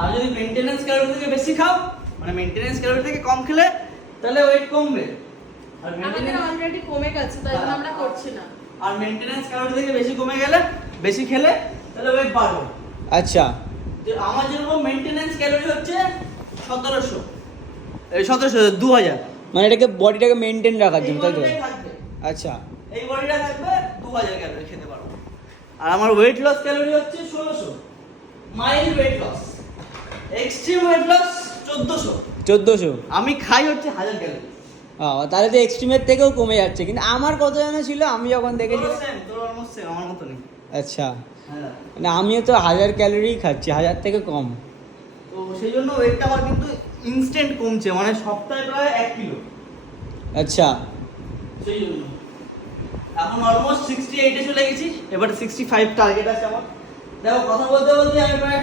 আর যদি maintenance calorie থেকে বেশি খাও, মানে মেইনটেনেন্স ক্যালোরি থেকে কম খেলে, তাহলে ওয়েট কমবে। আর আমাদের অলরেডি কমে গেছে, তাই জন্য আমরা করছি না। আর মেইনটেনেন্স ক্যালোরি থেকে বেশি কমে গেলে, বেশি খেলে, তাহলে ওয়েট বাড়বে। আচ্ছা, তো আমার যেরকম মেইনটেনেন্স ক্যালোরি হচ্ছে 1700, 2000, মানে এটাকে বডিটাকে মেনটেন রাখার জন্য, তাই তো? বডিটাই থাকবে। আচ্ছা, এই বডিটা থাকবে 2000 ক্যালোরি খেতে পারবো। আর আমার ওয়েট লস ক্যালোরি হচ্ছে 1600, mild weight loss. Extreme weight loss 1400। 1400। আমি খাই হচ্ছে 1000 ক্যালোরি। তাহলে তো এক্সট্রিমের থেকেও কমে যাচ্ছে। কিন্তু আমার কত জানা ছিল, আমি যখন দেখেছি। তোর অলমোস্ট সেম আমার মতো নেই। আচ্ছা, হ্যাঁ, মানে আমিও তো 1000 ক্যালোরি খাচ্ছি, 1000 থেকে কম। তো সেই জন্য ওয়েটটা আমার কিন্তু ইনস্ট্যান্ট কমছে, মানে সপ্তাহে প্রায় 1 কিলো। আচ্ছা, সেই জন্য এখন অলমোস্ট 68 এ চলে গেছি, এবার 65 টার্গেট আছে আমার। দেখো কথা বলতে বলতে আমি প্রায়